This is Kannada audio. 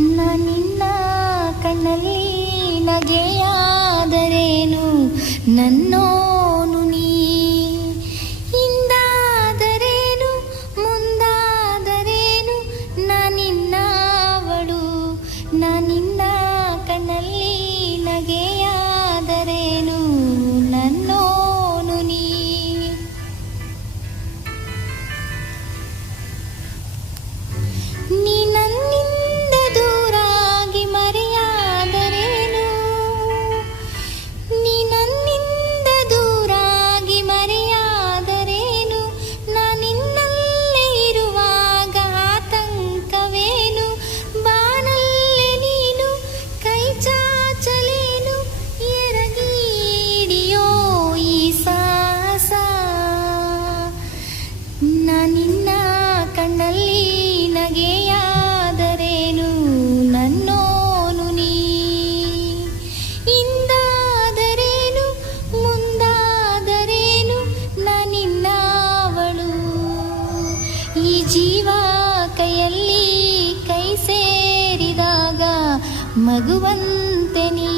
ನಿನ್ನ ಕಣ್ಣಲ್ಲಿ ನಗೆಯಾದರೇನು ನನ್ನೋನು ನೀ ಹಿಂದಾದರೇನು ಮುಂದಾದರೇನು ನಿನ್ನವಳು ನಿನ್ನ ಕಣ್ಣಲ್ಲಿ ನಗೆಯಾದರೇನು ನನ್ನೋನು ನೀ ನೀ ನನ್ನಿಂದ ದೂರಾಗಿ ಮರೆಯಾದರೇನು ನೀ ನನ್ನಿಂದ ದೂರಾಗಿ ಮರೆಯಾದರೇನು ನಿನ್ನಲ್ಲೇ ಇರುವಾಗ ಆತಂಕವೇನು ಬಾನಲ್ಲೇ ನೀನು ಕೈ ಚಾಚಲೇನು ಎರಗಿಡಿಯೋ ಈ ಸಾಹಸ ನಿನ್ನ ಕಣ್ಣಲ್ಲಿ ನಗೆಯಾದರೇನು ನನ್ನೋನು ನೀ ಹಿಂದಾದರೇನು ಮುಂದಾದರೇನು ನಿನ್ನವಳು ಈ ಜೀವ ಕೈಯಲ್ಲಿ ಕೈ ಸೇರಿದಾಗ ಮಗುವಂತೆ ನೀ